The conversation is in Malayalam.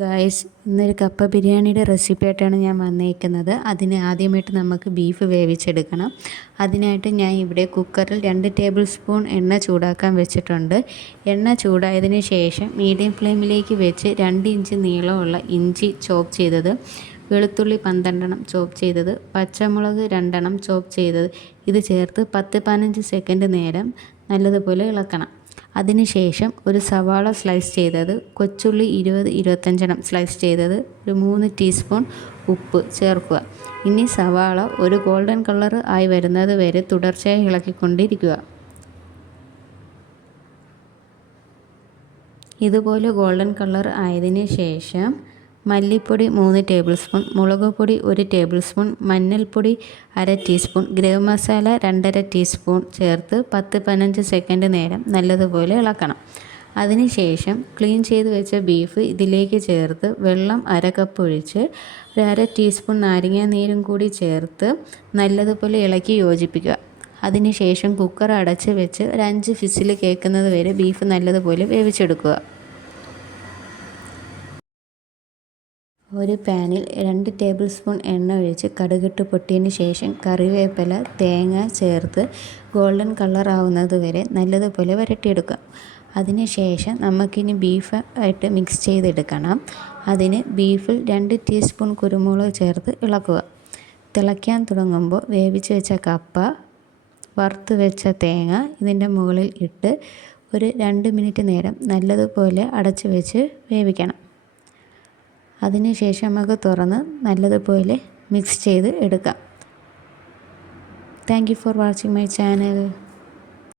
ഗായ്സ്, ഇന്നൊരു കപ്പ ബിരിയാണിയുടെ റെസിപ്പി ആയിട്ടാണ് ഞാൻ വന്നിരിക്കുന്നത്. അതിന് ആദ്യമായിട്ട് നമുക്ക് ബീഫ് വേവിച്ചെടുക്കണം. അതിനായിട്ട് ഞാൻ ഇവിടെ കുക്കറിൽ 2 ടേബിൾ സ്പൂൺ എണ്ണ ചൂടാക്കാൻ വെച്ചിട്ടുണ്ട്. എണ്ണ ചൂടായതിന് ശേഷം മീഡിയം ഫ്ലെയിമിലേക്ക് വെച്ച് 2 ഇഞ്ച് നീളമുള്ള ഇഞ്ചി ചോപ്പ് ചെയ്തത്, വെളുത്തുള്ളി 12 എണ്ണം ചോപ്പ് ചെയ്തത്, പച്ചമുളക് 2 എണ്ണം ചോപ്പ് ചെയ്തത് ഇത് ചേർത്ത് 10-15 സെക്കൻഡ് നേരം നല്ലതുപോലെ ഇളക്കണം. അതിനുശേഷം ഒരു സവാള സ്ലൈസ് ചെയ്തത്, കൊച്ചുള്ളി 20-25 എണ്ണം സ്ലൈസ് ചെയ്തത്, ഒരു 3 ടീസ്പൂൺ ഉപ്പ് ചേർക്കുക. ഇനി സവാള ഒരു ഗോൾഡൻ കളർ ആയി വരുന്നത് വരെ തുടർച്ചയായി ഇളക്കിക്കൊണ്ടിരിക്കുക. ഇതുപോലെ ഗോൾഡൻ കളർ ആയതിനു ശേഷം മല്ലിപ്പൊടി 3 ടേബിൾ സ്പൂൺ, മുളക് പൊടി 1 ടേബിൾ സ്പൂൺ, മഞ്ഞൾപ്പൊടി 1/2 ടീസ്പൂൺ, ഗരം മസാല 2/2 ടീസ്പൂൺ ചേർത്ത് 10-15 സെക്കൻഡ് നേരം നല്ലതുപോലെ ഇളക്കണം. അതിനുശേഷം ക്ലീൻ ചെയ്ത് വെച്ച ബീഫ് ഇതിലേക്ക് ചേർത്ത് വെള്ളം 1/2 കപ്പ് ഒഴിച്ച് 1/2 ടീസ്പൂൺ നാരങ്ങ നീരും കൂടി ചേർത്ത് നല്ലതുപോലെ ഇളക്കി യോജിപ്പിക്കുക. അതിനുശേഷം കുക്കർ അടച്ച് വെച്ച് ഒരു 5 വിസിൽ കേൾക്കുന്നത് വരെ ബീഫ് നല്ലതുപോലെ വേവിച്ചെടുക്കുക. ഒരു പാനിൽ 2 ടേബിൾ സ്പൂൺ എണ്ണ ഒഴിച്ച് കടുകിട്ട് പൊട്ടിയതിന് ശേഷം കറിവേപ്പില, തേങ്ങ ചേർത്ത് ഗോൾഡൻ കളർ ആവുന്നത് വരെ നല്ലതുപോലെ വരട്ടിയെടുക്കുക. അതിനുശേഷം നമുക്കിനി ബീഫ് ആയിട്ട് മിക്സ് ചെയ്തെടുക്കണം. അതിന് ബീഫിൽ 2 ടീസ്പൂൺ കുരുമുളക് ചേർത്ത് ഇളക്കുക. തിളയ്ക്കാൻ തുടങ്ങുമ്പോൾ വേവിച്ച് വെച്ച കപ്പ, വറുത്ത് വെച്ച തേങ്ങ ഇതിൻ്റെ മുകളിൽ ഇട്ട് ഒരു 2 മിനിറ്റ് നേരം നല്ലതുപോലെ അടച്ച് വെച്ച് വേവിക്കണം. അതിനുശേഷം നമുക്ക് തുറന്ന് നല്ലതുപോലെ മിക്സ് ചെയ്ത് എടുക്കാം. Thank you for watching my channel.